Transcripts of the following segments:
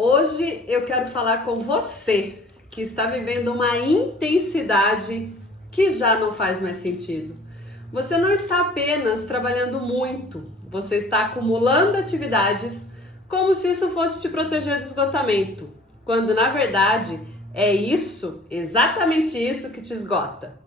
Hoje eu quero falar com você que está vivendo uma intensidade que já não faz mais sentido. Você não está apenas trabalhando muito, você está acumulando atividades como se isso fosse te proteger do esgotamento, quando na verdade é isso, exatamente isso que te esgota.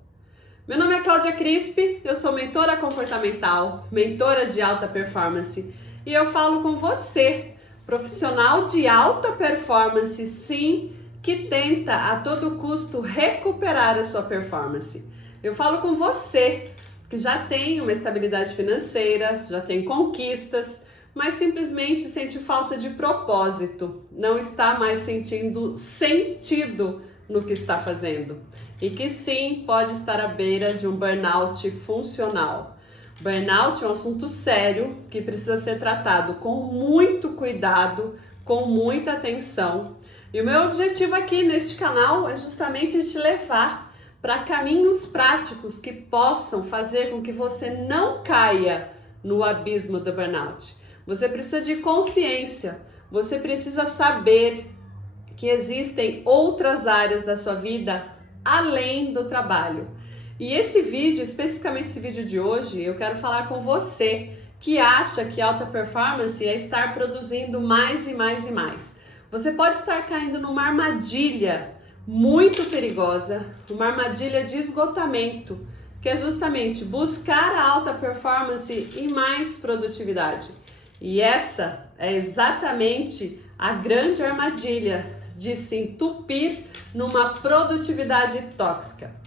Meu nome é Cláudia Crispi, eu sou mentora comportamental, mentora de alta performance e eu falo com você, profissional de alta performance, sim, que tenta a todo custo recuperar a sua performance. Eu falo com você que já tem uma estabilidade financeira, já tem conquistas, mas simplesmente sente falta de propósito, não está mais sentindo sentido no que está fazendo e que sim pode estar à beira de um burnout funcional. Burnout é um assunto sério que precisa ser tratado com muito cuidado, com muita atenção. E o meu objetivo aqui neste canal é justamente te levar para caminhos práticos que possam fazer com que você não caia no abismo do burnout. Você precisa de consciência, você precisa saber que existem outras áreas da sua vida além do trabalho. E esse vídeo, especificamente esse vídeo de hoje, eu quero falar com você que acha que alta performance é estar produzindo mais e mais e mais. Você pode estar caindo numa armadilha muito perigosa, uma armadilha de esgotamento, que é justamente buscar a alta performance e mais produtividade. E essa é exatamente a grande armadilha de se entupir numa produtividade tóxica.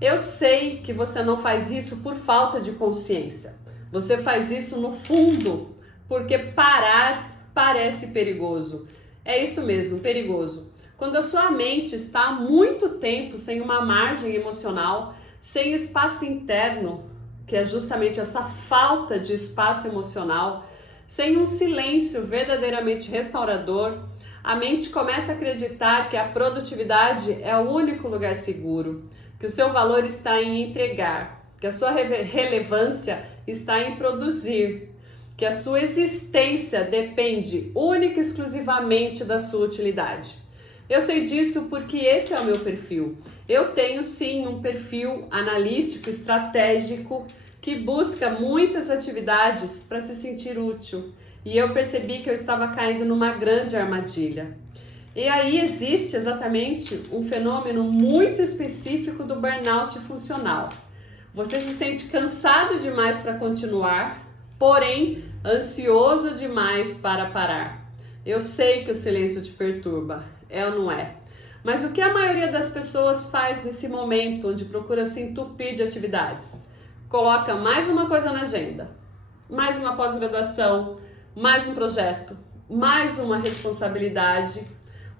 Eu sei que você não faz isso por falta de consciência. Você faz isso no fundo porque parar parece perigoso. É isso mesmo, perigoso. Quando a sua mente está há muito tempo sem uma margem emocional, sem espaço interno, que é justamente essa falta de espaço emocional, sem um silêncio verdadeiramente restaurador, a mente começa a acreditar que a produtividade é o único lugar seguro, que o seu valor está em entregar, que a sua relevância está em produzir, que a sua existência depende única e exclusivamente da sua utilidade. Eu sei disso porque esse é o meu perfil. Eu tenho sim um perfil analítico, estratégico, que busca muitas atividades para se sentir útil. E eu percebi que eu estava caindo numa grande armadilha. E aí existe exatamente um fenômeno muito específico do burnout funcional. Você se sente cansado demais para continuar, porém ansioso demais para parar. Eu sei que o silêncio te perturba, é ou não é? Mas o que a maioria das pessoas faz nesse momento onde procura se entupir de atividades? Coloca mais uma coisa na agenda, mais uma pós-graduação, mais um projeto, mais uma responsabilidade,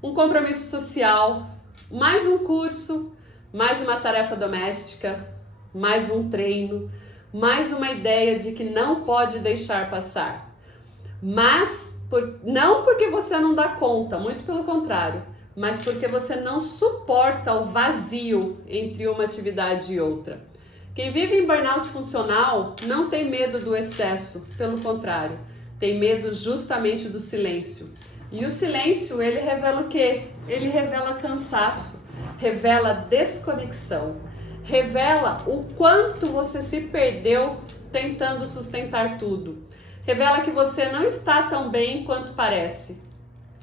um compromisso social, mais um curso, mais uma tarefa doméstica, mais um treino, mais uma ideia de que não pode deixar passar. Mas não porque você não dá conta, muito pelo contrário, mas porque você não suporta o vazio entre uma atividade e outra. Quem vive em burnout funcional não tem medo do excesso, pelo contrário, tem medo justamente do silêncio. E o silêncio, ele revela o quê? Ele revela cansaço, revela desconexão, revela o quanto você se perdeu tentando sustentar tudo. Revela que você não está tão bem quanto parece.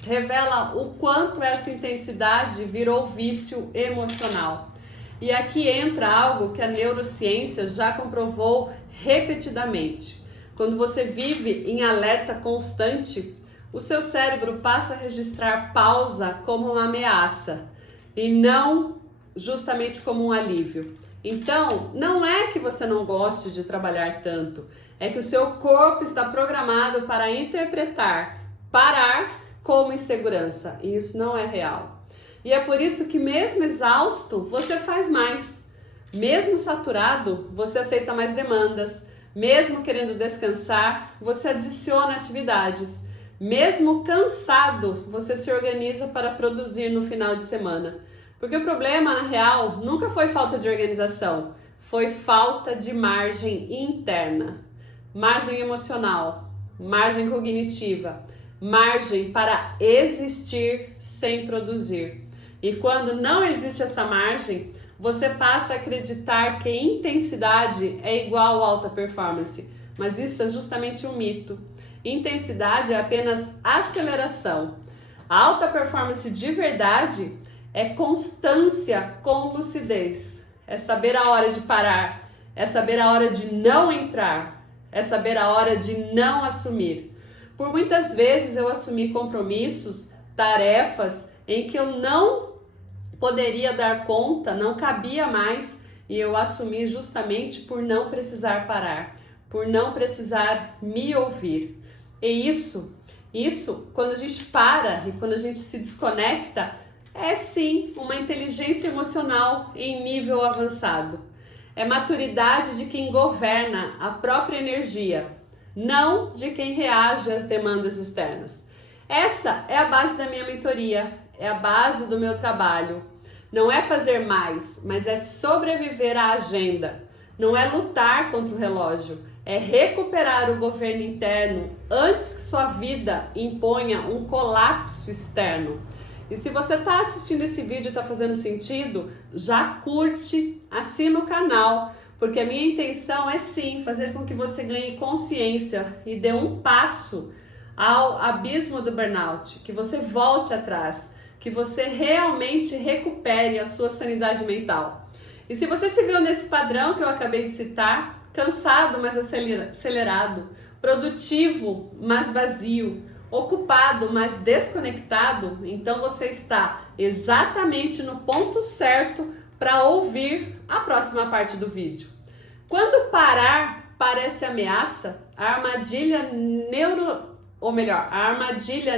Revela o quanto essa intensidade virou vício emocional. E aqui entra algo que a neurociência já comprovou repetidamente. Quando você vive em alerta constante, o seu cérebro passa a registrar pausa como uma ameaça e não justamente como um alívio. Então, não é que você não goste de trabalhar tanto, é que o seu corpo está programado para interpretar parar como insegurança, e isso não é real. E é por isso que mesmo exausto, você faz mais. Mesmo saturado, você aceita mais demandas. Mesmo querendo descansar, você adiciona atividades. Mesmo cansado, você se organiza para produzir no final de semana. Porque o problema, na real, nunca foi falta de organização, foi falta de margem interna. Margem emocional, margem cognitiva, margem para existir sem produzir. E quando não existe essa margem, você passa a acreditar que intensidade é igual a alta performance. Mas isso é justamente um mito. Intensidade é apenas aceleração. A alta performance de verdade é constância com lucidez. É saber a hora de parar. É saber a hora de não entrar. É saber a hora de não assumir. Por muitas vezes eu assumi compromissos, tarefas em que eu não poderia dar conta, não cabia mais, e eu assumi justamente por não precisar parar, por não precisar me ouvir. E isso, quando a gente para e quando a gente se desconecta, é sim uma inteligência emocional em nível avançado. É maturidade de quem governa a própria energia, não de quem reage às demandas externas. Essa é a base da minha mentoria, é a base do meu trabalho. Não é fazer mais, mas é sobreviver à agenda. Não é lutar contra o relógio, é recuperar o governo interno antes que sua vida imponha um colapso externo. E se você está assistindo esse vídeo e está fazendo sentido, já curte, assina o canal, porque a minha intenção é sim fazer com que você ganhe consciência e dê um passo ao abismo do burnout, que você volte atrás, que você realmente recupere a sua sanidade mental. E se você se viu nesse padrão que eu acabei de citar, cansado, mas acelerado, produtivo, mas vazio, ocupado, mas desconectado, então você está exatamente no ponto certo para ouvir a próxima parte do vídeo. Quando parar parece ameaça, a armadilha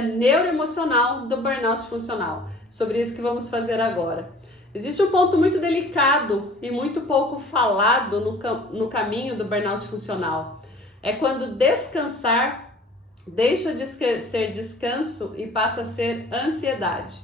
neuroemocional do burnout funcional. Sobre isso que vamos fazer agora. Existe um ponto muito delicado e muito pouco falado no caminho do burnout funcional. É quando descansar deixa de ser descanso e passa a ser ansiedade.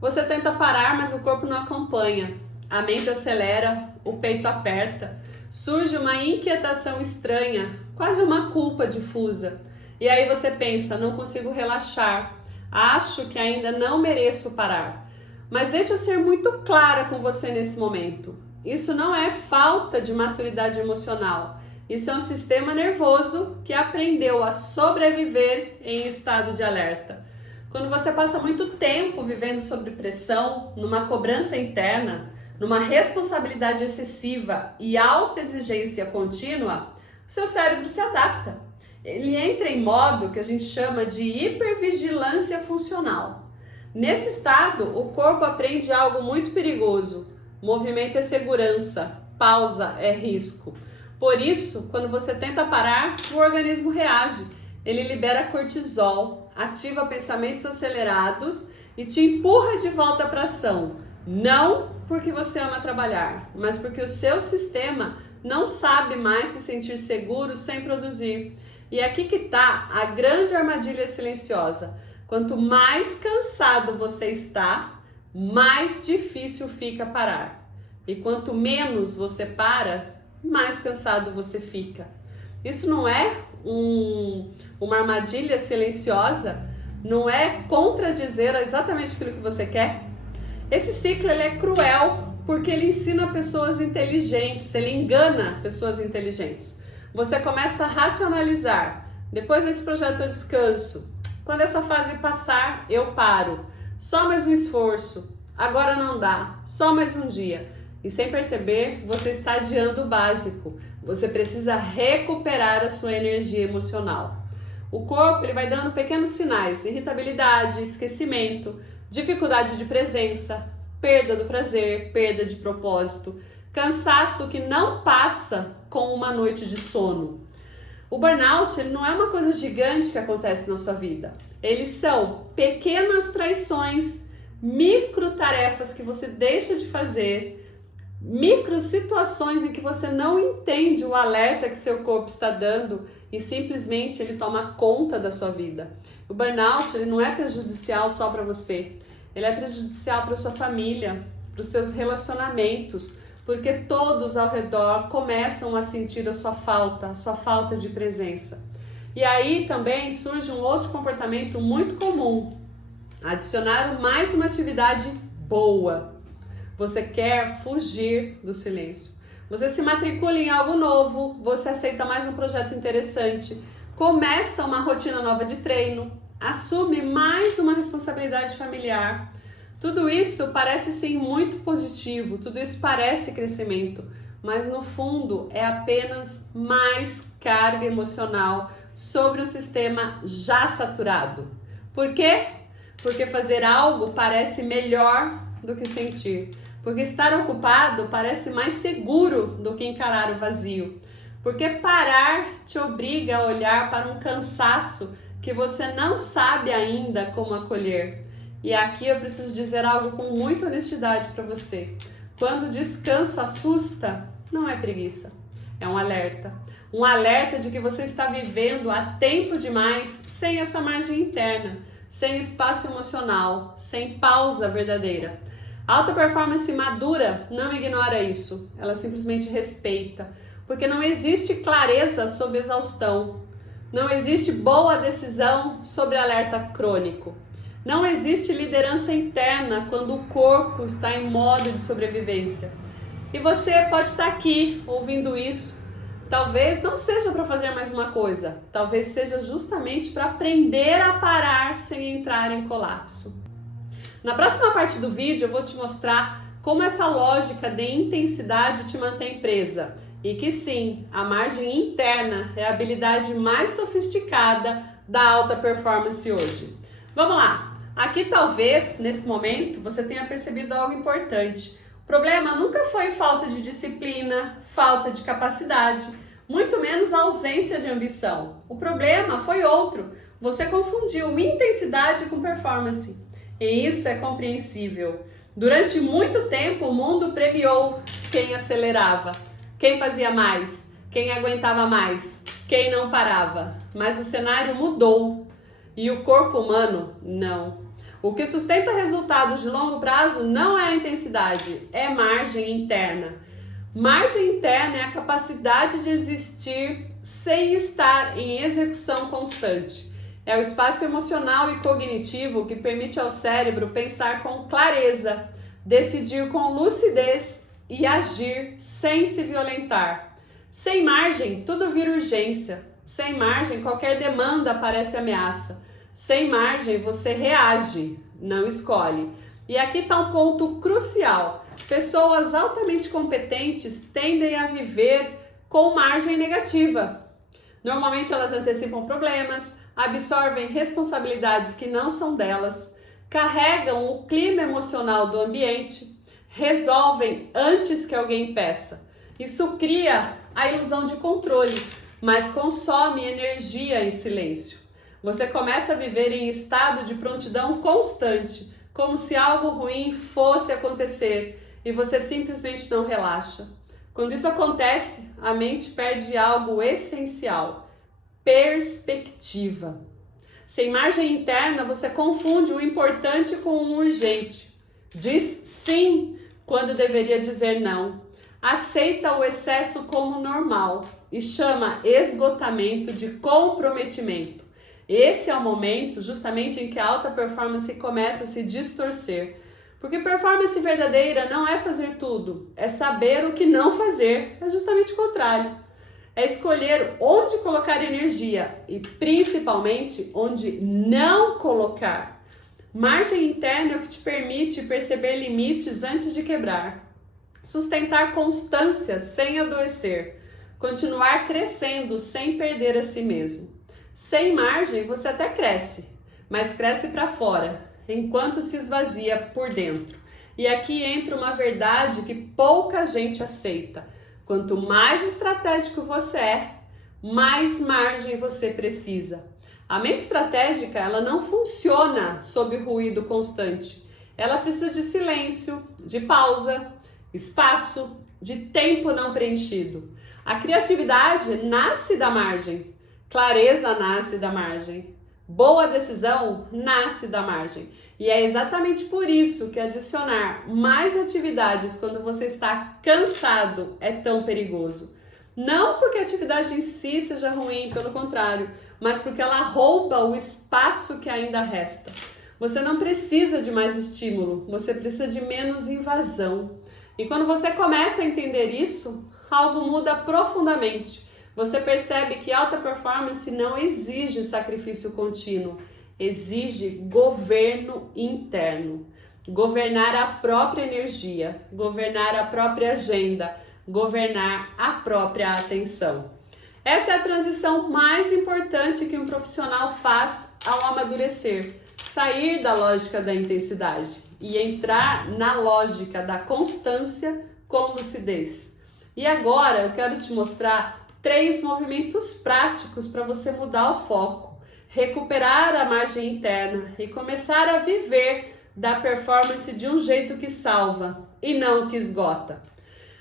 Você tenta parar, mas o corpo não acompanha. A mente acelera, o peito aperta. Surge uma inquietação estranha, quase uma culpa difusa. E aí você pensa, não consigo relaxar. Acho que ainda não mereço parar. Mas deixa eu ser muito clara com você nesse momento. Isso não é falta de maturidade emocional. Isso é um sistema nervoso que aprendeu a sobreviver em estado de alerta. Quando você passa muito tempo vivendo sob pressão, numa cobrança interna, numa responsabilidade excessiva e alta exigência contínua, o seu cérebro se adapta. Ele entra em modo que a gente chama de hipervigilância funcional. Nesse estado, o corpo aprende algo muito perigoso. Movimento é segurança, pausa é risco. Por isso, quando você tenta parar, o organismo reage. Ele libera cortisol, ativa pensamentos acelerados e te empurra de volta para a ação. Não porque você ama trabalhar, mas porque o seu sistema não sabe mais se sentir seguro sem produzir. E aqui que está a grande armadilha silenciosa. Quanto mais cansado você está, mais difícil fica parar. E quanto menos você para, mais cansado você fica. Isso não é uma armadilha silenciosa? Não é contradizer exatamente aquilo que você quer? Esse ciclo ele é cruel porque ele ensina pessoas inteligentes, ele engana pessoas inteligentes. Você começa a racionalizar. Depois desse projeto eu descanso. Quando essa fase passar, eu paro. Só mais um esforço. Agora não dá. Só mais um dia. E sem perceber, você está adiando o básico. Você precisa recuperar a sua energia emocional. O corpo ele vai dando pequenos sinais: irritabilidade, esquecimento, dificuldade de presença, perda do prazer, perda de propósito, cansaço que não passa com uma noite de sono. O burnout ele não é uma coisa gigante que acontece na sua vida. Eles são pequenas traições, micro tarefas que você deixa de fazer, micro situações em que você não entende o alerta que seu corpo está dando e simplesmente ele toma conta da sua vida. O burnout ele não é prejudicial só para você, ele é prejudicial para sua família, para os seus relacionamentos, porque todos ao redor começam a sentir a sua falta de presença. E aí também surge um outro comportamento muito comum: adicionar mais uma atividade boa. Você quer fugir do silêncio. Você se matricula em algo novo, você aceita mais um projeto interessante, começa uma rotina nova de treino, assume mais uma responsabilidade familiar. Tudo isso parece sim muito positivo, tudo isso parece crescimento, mas no fundo é apenas mais carga emocional sobre um sistema já saturado. Por quê? Porque fazer algo parece melhor do que sentir. Porque estar ocupado parece mais seguro do que encarar o vazio. Porque parar te obriga a olhar para um cansaço que você não sabe ainda como acolher. E aqui eu preciso dizer algo com muita honestidade para você. Quando o descanso assusta, não é preguiça, é um alerta. Um alerta de que você está vivendo há tempo demais sem essa margem interna, sem espaço emocional, sem pausa verdadeira. A alta performance madura não ignora isso, ela simplesmente respeita, porque não existe clareza sobre exaustão, não existe boa decisão sobre alerta crônico, não existe liderança interna quando o corpo está em modo de sobrevivência. E você pode estar aqui ouvindo isso, talvez não seja para fazer mais uma coisa, talvez seja justamente para aprender a parar sem entrar em colapso. Na próxima parte do vídeo eu vou te mostrar como essa lógica de intensidade te mantém presa e que sim, a margem interna é a habilidade mais sofisticada da alta performance hoje. Vamos lá! Aqui talvez, nesse momento, você tenha percebido algo importante. O problema nunca foi falta de disciplina, falta de capacidade, muito menos a ausência de ambição. O problema foi outro. Você confundiu intensidade com performance. E isso é compreensível. Durante muito tempo o mundo premiou quem acelerava, quem fazia mais, quem aguentava mais, quem não parava. Mas o cenário mudou e o corpo humano não. O que sustenta resultados de longo prazo não é a intensidade, é margem interna. Margem interna é a capacidade de existir sem estar em execução constante. É o espaço emocional e cognitivo que permite ao cérebro pensar com clareza, decidir com lucidez e agir sem se violentar. Sem margem, tudo vira urgência. Sem margem, qualquer demanda parece ameaça. Sem margem, você reage, não escolhe. E aqui está um ponto crucial. Pessoas altamente competentes tendem a viver com margem negativa. Normalmente elas antecipam problemas, absorvem responsabilidades que não são delas, carregam o clima emocional do ambiente, resolvem antes que alguém peça. Isso cria a ilusão de controle, mas consome energia em silêncio. Você começa a viver em estado de prontidão constante, como se algo ruim fosse acontecer e você simplesmente não relaxa. Quando isso acontece, a mente perde algo essencial: perspectiva. Sem margem interna, você confunde o importante com o urgente. Diz sim quando deveria dizer não. Aceita o excesso como normal e chama esgotamento de comprometimento. Esse é o momento justamente em que a alta performance começa a se distorcer. Porque performance verdadeira não é fazer tudo, é saber o que não fazer, é justamente o contrário. É escolher onde colocar energia e principalmente onde não colocar. Margem interna é o que te permite perceber limites antes de quebrar. Sustentar constância sem adoecer. Continuar crescendo sem perder a si mesmo. Sem margem você até cresce, mas cresce para fora, enquanto se esvazia por dentro. E aqui entra uma verdade que pouca gente aceita. Quanto mais estratégico você é, mais margem você precisa. A mente estratégica, ela não funciona sob ruído constante. Ela precisa de silêncio, de pausa, espaço, de tempo não preenchido. A criatividade nasce da margem, clareza nasce da margem, boa decisão nasce da margem. E é exatamente por isso que adicionar mais atividades quando você está cansado é tão perigoso. Não porque a atividade em si seja ruim, pelo contrário, mas porque ela rouba o espaço que ainda resta. Você não precisa de mais estímulo, você precisa de menos invasão. E quando você começa a entender isso, algo muda profundamente. Você percebe que alta performance não exige sacrifício contínuo, exige governo interno. Governar a própria energia, governar a própria agenda, governar a própria atenção. Essa é a transição mais importante que um profissional faz ao amadurecer. Sair da lógica da intensidade e entrar na lógica da constância com lucidez. E agora eu quero te mostrar 3 movimentos práticos para você mudar o foco, recuperar a margem interna e começar a viver da performance de um jeito que salva e não que esgota.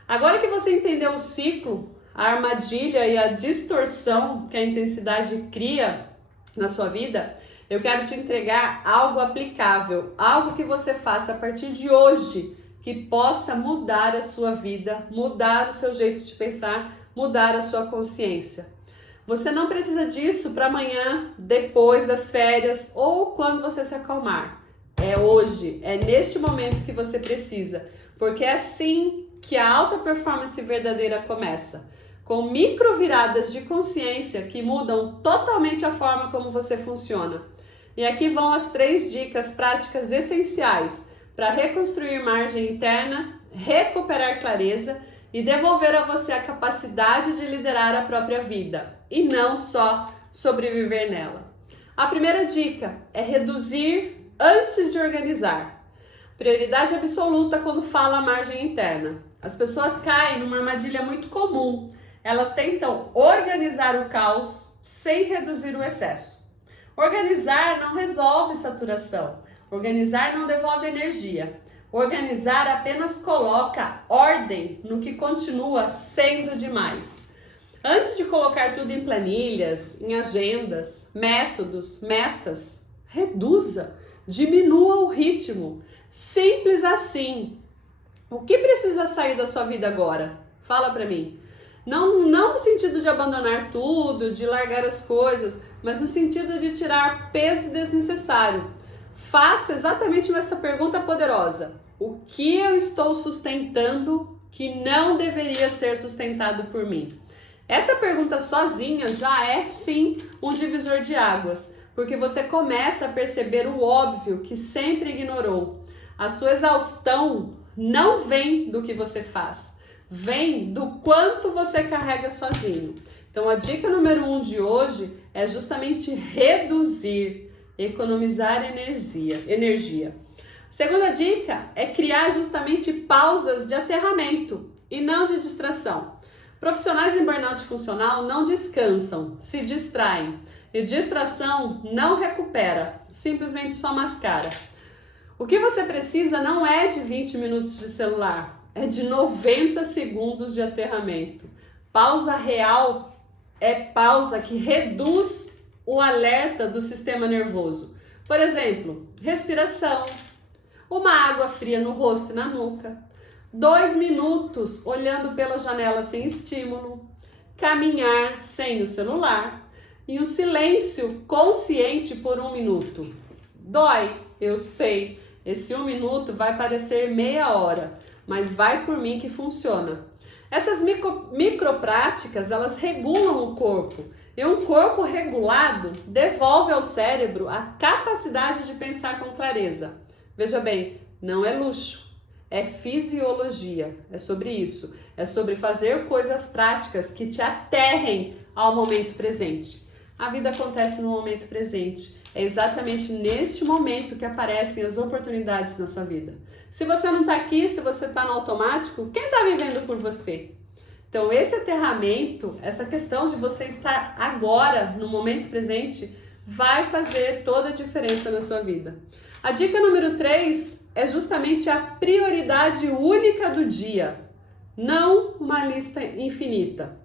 Agora que você entendeu o ciclo, a armadilha e a distorção que a intensidade cria na sua vida, eu quero te entregar algo aplicável, algo que você faça a partir de hoje, que possa mudar a sua vida, mudar o seu jeito de pensar, mudar a sua consciência. Você não precisa disso para amanhã, depois das férias ou quando você se acalmar. É hoje, é neste momento que você precisa, porque é assim que a alta performance verdadeira começa, com micro viradas de consciência que mudam totalmente a forma como você funciona. E aqui vão as 3 dicas práticas essenciais para reconstruir margem interna, recuperar clareza e devolver a você a capacidade de liderar a própria vida e não só sobreviver nela. A primeira dica é reduzir antes de organizar. Prioridade absoluta quando fala a margem interna. As pessoas caem numa armadilha muito comum. Elas tentam organizar o caos sem reduzir o excesso. Organizar não resolve saturação. Organizar não devolve energia. Organizar apenas coloca ordem no que continua sendo demais. Antes de colocar tudo em planilhas, em agendas, métodos, metas, reduza, diminua o ritmo. Simples assim. O que precisa sair da sua vida agora? Fala pra mim. Não no sentido de abandonar tudo, de largar as coisas, mas no sentido de tirar peso desnecessário. Faça exatamente essa pergunta poderosa. O que eu estou sustentando que não deveria ser sustentado por mim? Essa pergunta sozinha já é sim um divisor de águas, porque você começa a perceber o óbvio que sempre ignorou. A sua exaustão não vem do que você faz, vem do quanto você carrega sozinho. Então a dica número 1 de hoje é justamente reduzir, economizar energia. Segunda dica é criar justamente pausas de aterramento e não de distração. Profissionais em burnout funcional não descansam, se distraem. E distração não recupera, simplesmente só mascara. O que você precisa não é de 20 minutos de celular, é de 90 segundos de aterramento. Pausa real é pausa que reduz o alerta do sistema nervoso. Por exemplo, respiração, uma água fria no rosto e na nuca, 2 minutos olhando pela janela sem estímulo, caminhar sem o celular e um silêncio consciente por 1 minuto. Dói, eu sei, esse 1 minuto vai parecer meia hora, mas vai por mim que funciona. Essas micropráticas, elas regulam o corpo, e um corpo regulado devolve ao cérebro a capacidade de pensar com clareza. Veja bem, não é luxo, é fisiologia, é sobre isso. É sobre fazer coisas práticas que te aterrem ao momento presente. A vida acontece no momento presente. É exatamente neste momento que aparecem as oportunidades na sua vida. Se você não está aqui, se você está no automático, quem está vivendo por você? Então esse aterramento, essa questão de você estar agora, no momento presente, vai fazer toda a diferença na sua vida. A dica número 3 é justamente a prioridade única do dia, não uma lista infinita.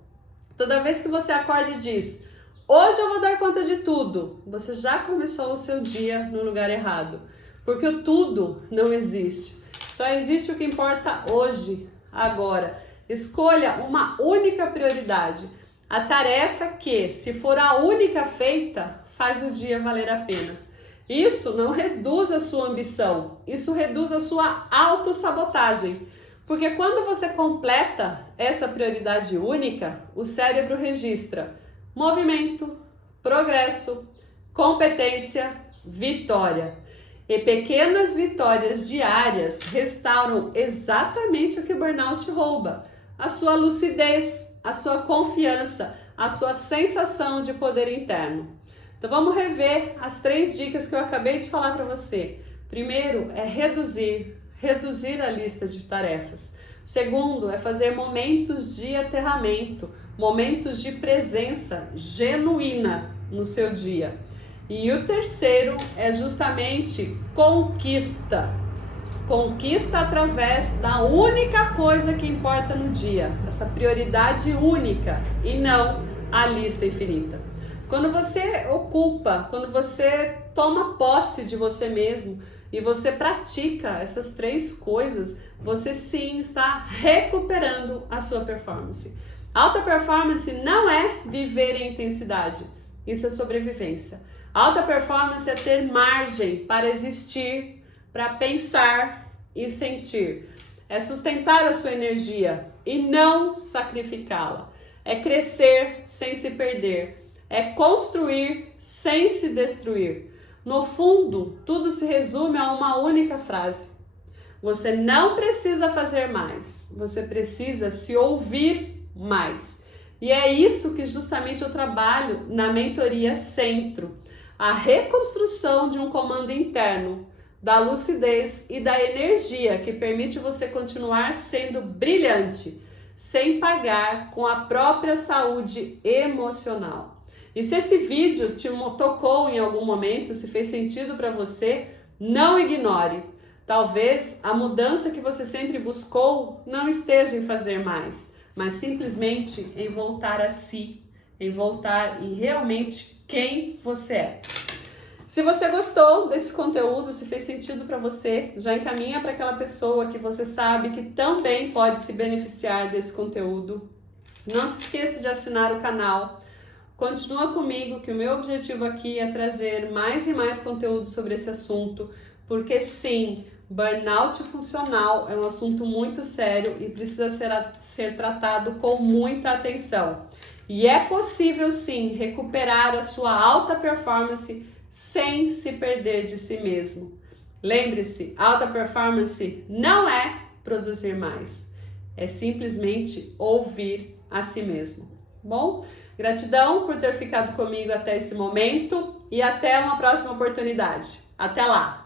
Toda vez que você acorda e diz, hoje eu vou dar conta de tudo, você já começou o seu dia no lugar errado, porque o tudo não existe. Só existe o que importa hoje, agora. Escolha uma única prioridade. A tarefa que, se for a única feita, faz o dia valer a pena. Isso não reduz a sua ambição, isso reduz a sua autossabotagem. Porque quando você completa essa prioridade única, o cérebro registra movimento, progresso, competência, vitória. E pequenas vitórias diárias restauram exatamente o que o burnout rouba: a sua lucidez, a sua confiança, a sua sensação de poder interno. Então vamos rever as 3 dicas que eu acabei de falar para você. Primeiro é reduzir a lista de tarefas. Segundo é fazer momentos de aterramento, momentos de presença genuína no seu dia. E o terceiro é justamente conquista. Conquista através da única coisa que importa no dia, essa prioridade única e não a lista infinita. Quando você ocupa, quando você toma posse de você mesmo e você pratica essas 3 coisas, você sim está recuperando a sua performance. Alta performance não é viver em intensidade, isso é sobrevivência. Alta performance é ter margem para existir, para pensar e sentir. É sustentar a sua energia e não sacrificá-la. É crescer sem se perder. É construir sem se destruir. No fundo, tudo se resume a uma única frase: você não precisa fazer mais, você precisa se ouvir mais. E é isso que justamente eu trabalho na mentoria Centro: a reconstrução de um comando interno, da lucidez e da energia que permite você continuar sendo brilhante, sem pagar com a própria saúde emocional. E se esse vídeo te tocou em algum momento, se fez sentido para você, não ignore. Talvez a mudança que você sempre buscou não esteja em fazer mais, mas simplesmente em voltar a si, em voltar em realmente quem você é. Se você gostou desse conteúdo, se fez sentido para você, já encaminha para aquela pessoa que você sabe que também pode se beneficiar desse conteúdo. Não se esqueça de assinar o canal. Continua comigo, que o meu objetivo aqui é trazer mais e mais conteúdo sobre esse assunto, porque sim, burnout funcional é um assunto muito sério e precisa ser tratado com muita atenção. E é possível sim recuperar a sua alta performance sem se perder de si mesmo. Lembre-se, alta performance não é produzir mais, é simplesmente ouvir a si mesmo. Bom? Gratidão por ter ficado comigo até esse momento e até uma próxima oportunidade. Até lá!